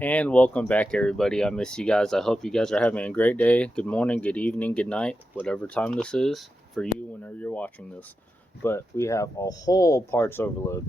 And welcome back, everybody. I miss you guys. I hope you guys are having a great day. Good morning, good evening, good night, whatever time this is for you whenever you're watching this. But we have a whole parts overload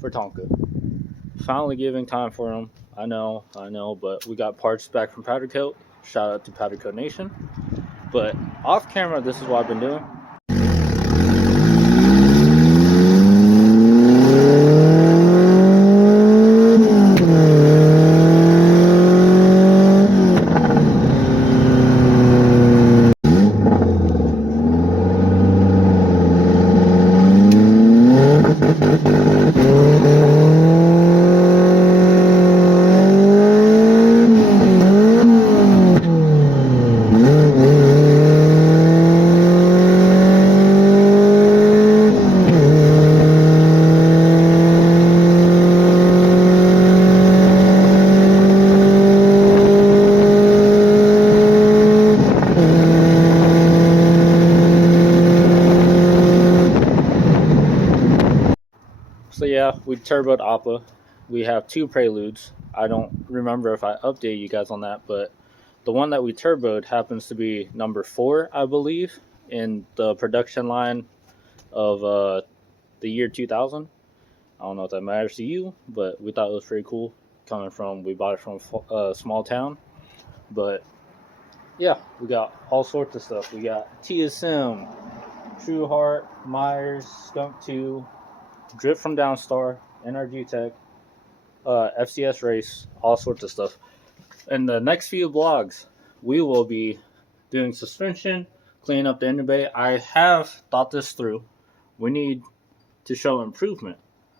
for Tonka. Finally giving time for them. I know, but we got parts back from Powder Coat. Shout out to Powder Coat Nation. But off camera, this is what I've been doing. So yeah, we turboed Appa. We have two preludes. I don't remember if I updated you guys on that, but the one that we turboed happens to be number 4, I believe, in the production line of the year 2000. I don't know if that matters to you, but we thought it was pretty cool. We bought it from a small town. But yeah, we got all sorts of stuff. We got TSM, True Heart, Myers, Skunk 2, Drip from Downstar, NRG Tech, FCS Race, all sorts of stuff. In the next few vlogs, we will be doing suspension, cleaning up the engine bay. I have thought this through. We need to show improvement.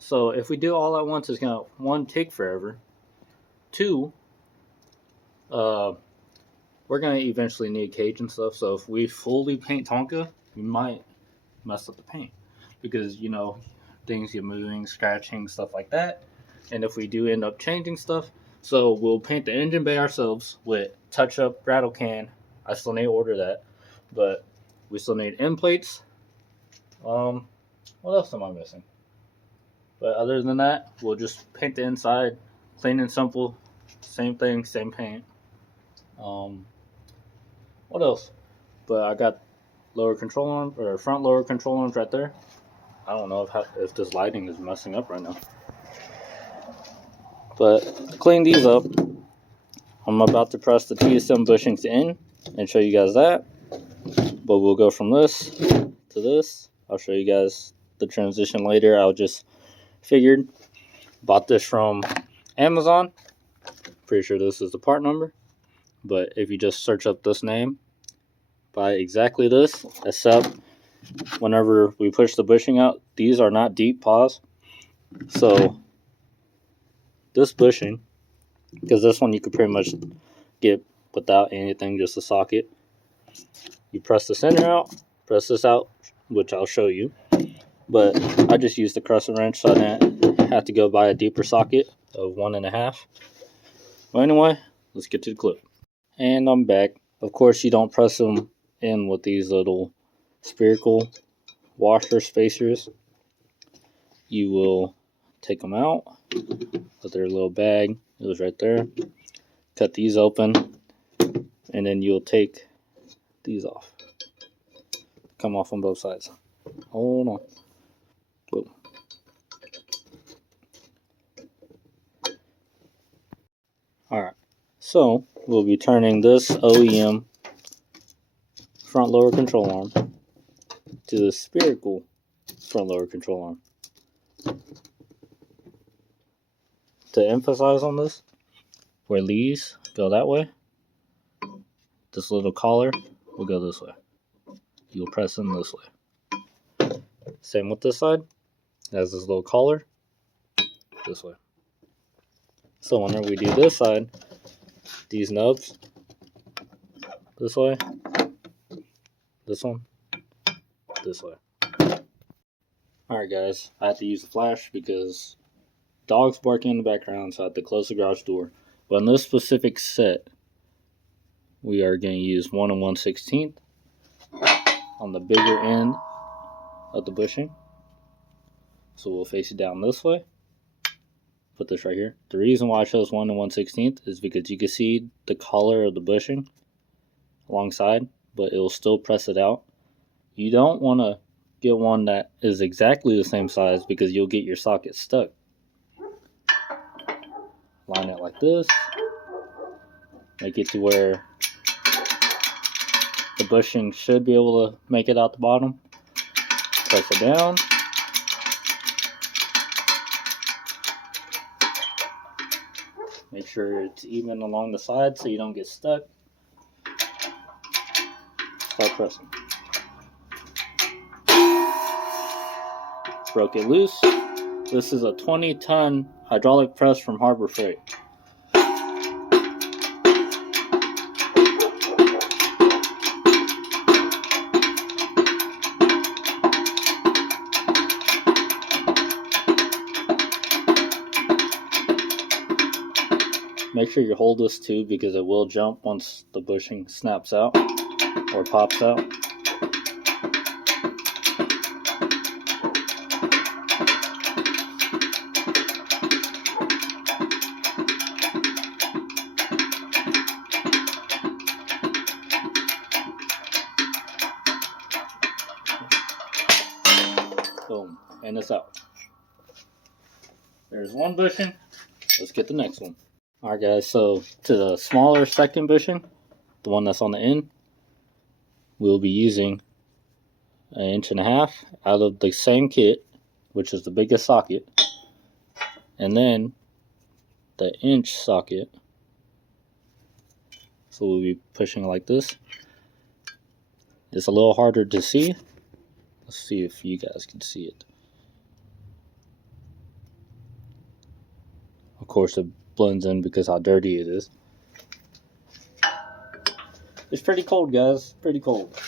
So if we do all at once, it's gonna, one, take forever. Two, we're gonna eventually need cage and stuff. So if we fully paint Tonka, we might mess up the paint because things get moving, scratching, stuff like that. And if we do end up changing stuff, so we'll paint the engine bay ourselves with touch-up rattle can. I still need to order that, but we still need end plates. What else am I missing? But other than that, we'll just paint the inside, clean and simple. Same thing, same paint. What else? But I got lower control arm or front lower control arms right there. I don't know if this lighting is messing up right now. But to clean these up, I'm about to press the TSM bushings in and show you guys that. But we'll go from this to this. I'll show you guys the transition later. I just figured. Bought this from Amazon. Pretty sure this is the part number. But if you just search up this name, buy exactly this, except whenever we push the bushing out, these are not deep paws. So this bushing, because this one you could pretty much get without anything, just a socket. You press the center out, press this out, which I'll show you. But I just used the crescent wrench, so I didn't have to go buy a deeper socket of 1.5. Well, anyway, let's get to the clip. And I'm back. Of course, you don't press them in with these little spherical washer spacers. You will take them out with their little bag. It was right there. Cut these open, and then you'll take these off. Come off on both sides. Hold on. Boom. Alright, so we'll be turning this OEM front lower control arm to the spherical front lower control arm. To emphasize on this, where these go that way, this little collar will go this way. You'll press in this way. Same with this side. It has this little collar this way. So whenever we do this side, these nubs this way, this one this way. Alright guys, I had to use the flash because dogs barking in the background, so I had to close the garage door. But in this specific set, we are going to use 1 1/16 on the bigger end of the bushing. So we'll face it down this way. put this right here. The reason why I chose 1 1/16 is because you can see the color of the bushing alongside, but it will still press it out. You don't want to get one that is exactly the same size because you'll get your socket stuck. Line it like this. Make it to where the bushing should be able to make it out the bottom. Press it down. Make sure it's even along the side so you don't get stuck. Start pressing. Broke it loose. This is a 20-ton hydraulic press from Harbor Freight. Make sure you hold this too because it will jump once the bushing snaps out or pops out. Boom, and it's out. There's one bushing. Let's get the next one. Alright guys, so to the smaller second bushing, the one that's on the end, we'll be using 1.5 inches out of the same kit, which is the biggest socket, and then the inch socket. So we'll be pushing like this. It's a little harder to see. Let's see if you guys can see it. Of course it blends in because how dirty it is. It's pretty cold, guys. Pretty cold.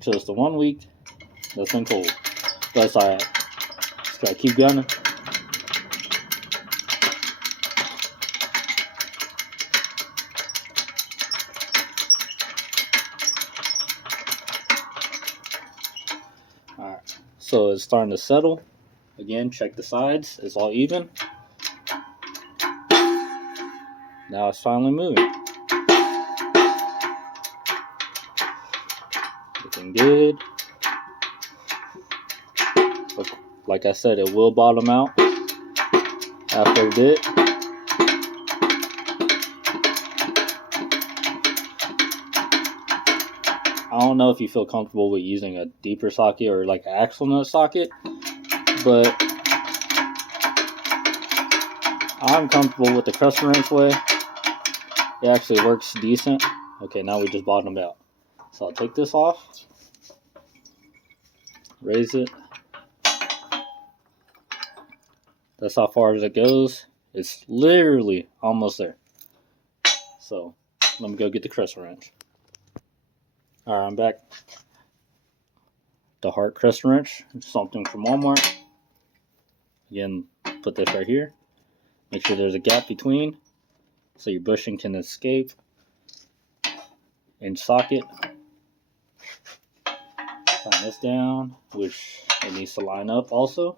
Just the 1 week that's been cold. But it's alright. Just gotta keep gunning. Alright. So it's starting to settle. Again, check the sides. It's all even. Now it's finally moving. Looking good. But like I said, it will bottom out after a bit. I don't know if you feel comfortable with using a deeper socket or like an axle nut socket, but I'm comfortable with the crescent wrench way. It actually works decent. Okay, now we just bottomed out. So I'll take this off, raise it. That's how far as it goes. It's literally almost there. So let me go get the crescent wrench. Alright, I'm back. The Hart crescent wrench, something from Walmart. Again, put this right here. Make sure there's a gap between so your bushing can escape. Inch socket. Tighten this down, which it needs to line up also.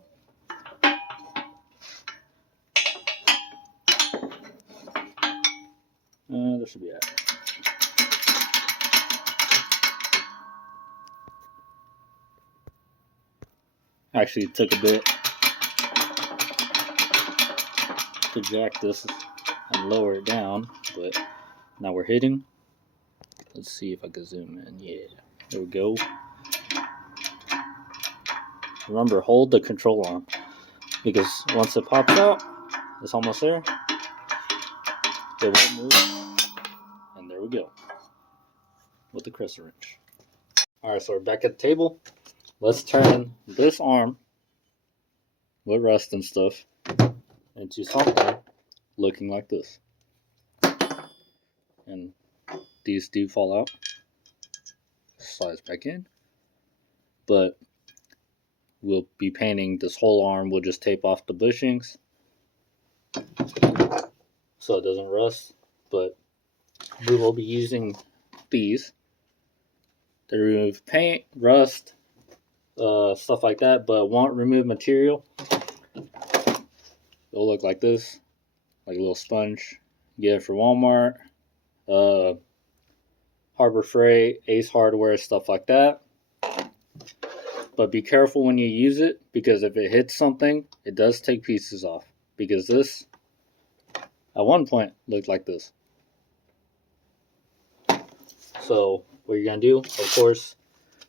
There should be that. Actually, it took a bit to jack this and lower it down, but now we're hitting. Let's see if I can zoom in. Yeah, there we go. Remember, hold the control arm because once it pops out, it's almost there. It will move, and there we go with the crescent wrench. Alright, so we're back at the table. Let's turn this arm with rust and stuff into something looking like this. And these do fall out. Slides back in. But we'll be painting this whole arm. We'll just tape off the bushings so it doesn't rust. But we will be using these to remove paint, rust, stuff like that, but won't remove material. it'll look like this, like a little sponge. You get it for Walmart, Harbor Freight, Ace Hardware, stuff like that. But be careful when you use it, because if it hits something, it does take pieces off. Because this, at one point, looked like this. So what you're going to do, of course,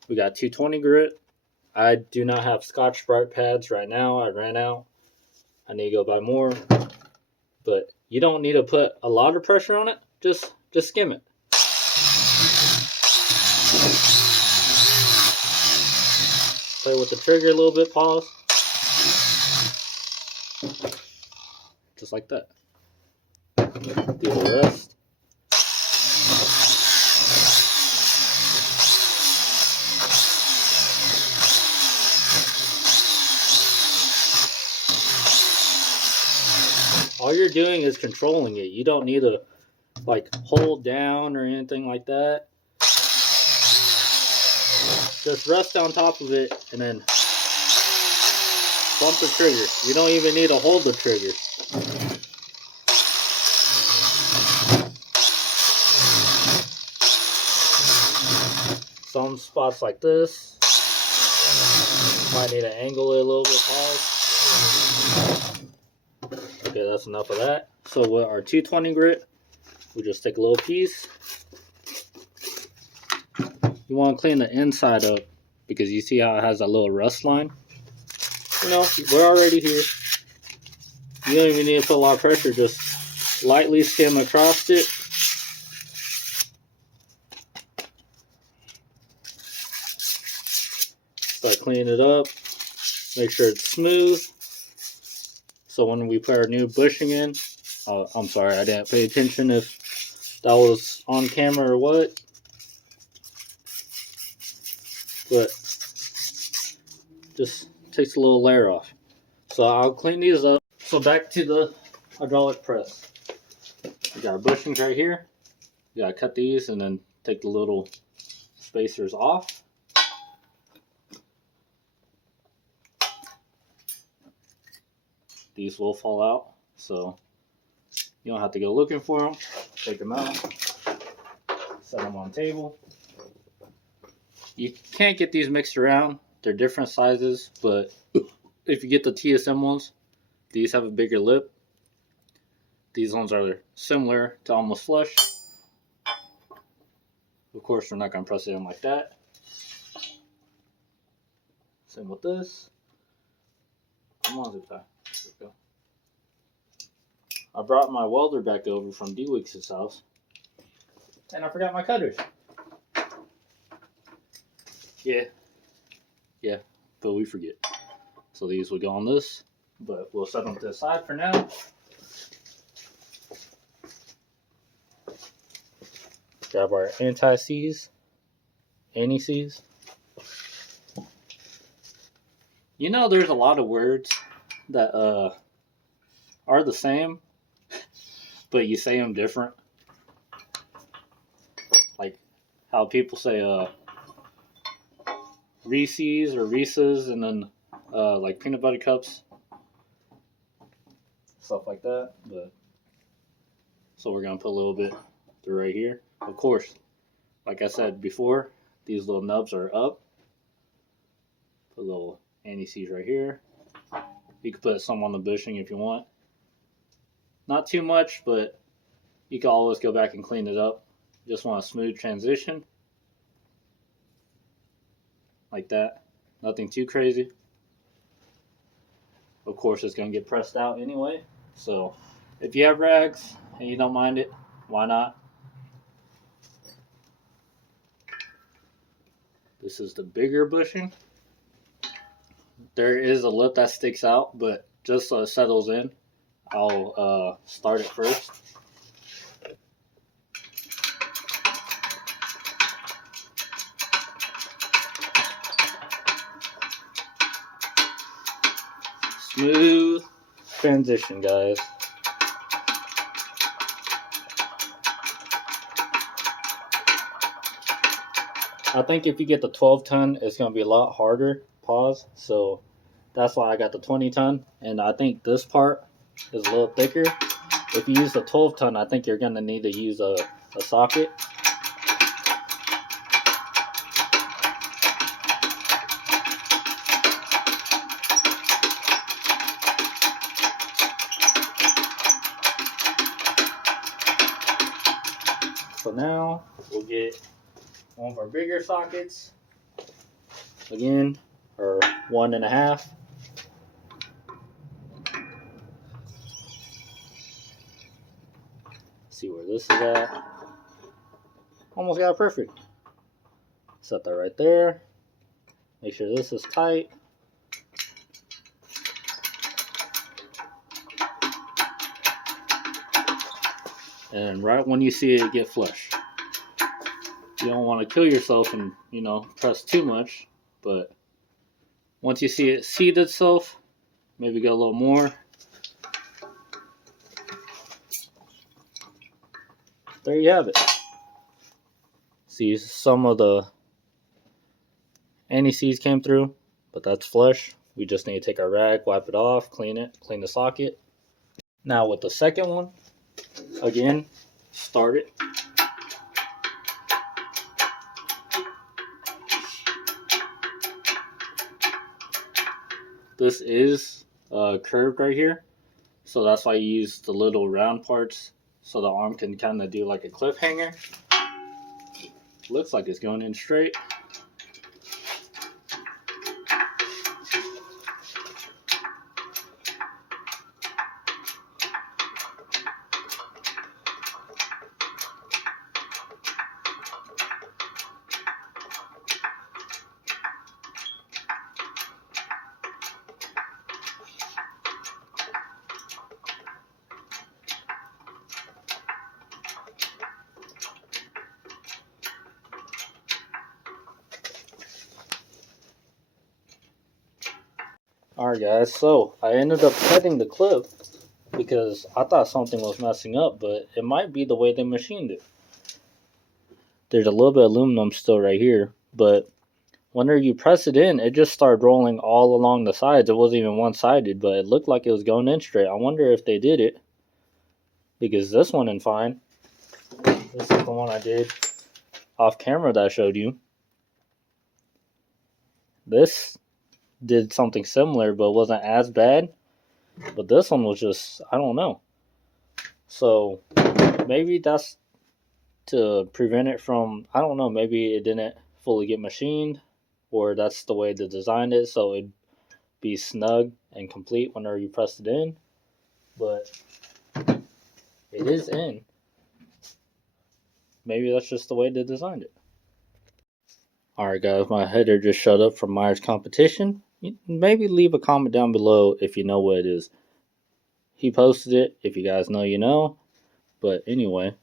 we got 220 grit. I do not have Scotch-Brite pads right now. I ran out. I need to go buy more. But you don't need to put a lot of pressure on it. Just skim it. Play with the trigger a little bit, pause. Just like that. Do the rest. All you're doing is controlling it. You don't need to like hold down or anything like that. Just rest on top of it and then bump the trigger. You don't even need to hold the trigger. Some spots like this, might need to angle it a little bit high. Okay, that's enough of that. So with our 220 grit, we just take a little piece. You want to clean the inside up because you see how it has a little rust line? You know, we're already here. You don't even need to put a lot of pressure. Just lightly skim across it. Start cleaning it up. Make sure it's smooth. So when we put our new bushing in, I'm sorry, I didn't pay attention if that was on camera or what. But just takes a little layer off. So I'll clean these up. So back to the hydraulic press. We got our bushings right here. You gotta cut these and then take the little spacers off. These will fall out, so you don't have to go looking for them. Take them out, set them on the table. You can't get these mixed around. They're different sizes, but if you get the TSM ones, these have a bigger lip. These ones are similar to almost flush. Of course, we're not going to press it in like that. Same with this. Come on, zip tie. There we go. I brought my welder back over from D-Weeks' house, and I forgot my cutters. Yeah, but we forget. So these will go on this, but we'll set them to the side for now. Grab our anti-seize, anti-seize. You know, there's a lot of words that are the same, but you say them different. Like how people say Reese's or Reese's, and then like peanut butter cups, stuff like that. But so we're gonna put a little bit through right here. Of course, like I said before, these little nubs are up. Put a little anti-seize right here. You can put some on the bushing if you want. Not too much, but you can always go back and clean it up. Just want a smooth transition. Like that. Nothing too crazy. Of course, it's going to get pressed out anyway. So if you have rags and you don't mind it, why not? This is the bigger bushing. There is a lip that sticks out, but just so it settles in, I'll start it first. Smooth transition, guys. I think if you get the 12 ton, it's going to be a lot harder. Pause. So that's why I got the 20 ton. And I think this part is a little thicker. If you use a 12 ton, I think you're going to need to use a socket. So now we'll get one of our bigger sockets. Again, or 1.5. See where this is at. Almost got it perfect. Set that right there. Make sure this is tight. And right when you see it get flush. You don't want to kill yourself and, press too much. But once you see it seat itself, maybe go a little more. There you have it. See, some of the anti-seize came through, but that's flush. We just need to take our rag, wipe it off, clean it, clean the socket. Now with the second one, again, start it. This is curved right here, so that's why you use the little round parts so the arm can kind of do like a cliffhanger. Looks like it's going in straight. Alright guys, so I ended up cutting the clip because I thought something was messing up, but it might be the way they machined it. There's a little bit of aluminum still right here, but whenever you press it in, it just started rolling all along the sides. It wasn't even one-sided, but it looked like it was going in straight. I wonder if they did it, because this one is fine. This is the one I did off camera that I showed you. This did something similar, but wasn't as bad. But this one was just, I don't know. So maybe that's to prevent it from, I don't know, maybe it didn't fully get machined, or that's the way they designed it, so it'd be snug and complete whenever you press it in. But it is in. Maybe that's just the way they designed it. Alright guys, my header just showed up from Myers Competition. Maybe leave a comment down below if you know what it is. He posted it. If you guys know, you know. But anyway,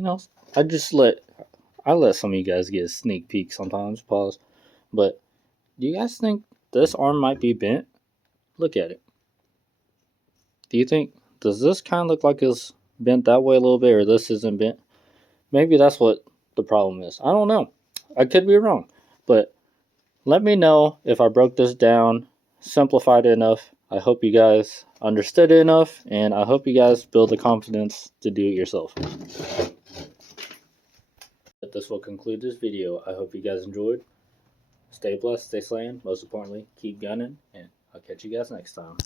I let some of you guys get a sneak peek sometimes. Pause. But do you guys think this arm might be bent? Look at it. Do you think, does this kind of look like it's bent that way a little bit, or this isn't bent? Maybe that's what the problem is. I don't know. I could be wrong. But let me know if I broke this down, simplified it enough. I hope you guys understood it enough, and I hope you guys build the confidence to do it yourself. But this will conclude this video. I hope you guys enjoyed. Stay blessed, stay slaying. Most importantly, keep gunning, and I'll catch you guys next time.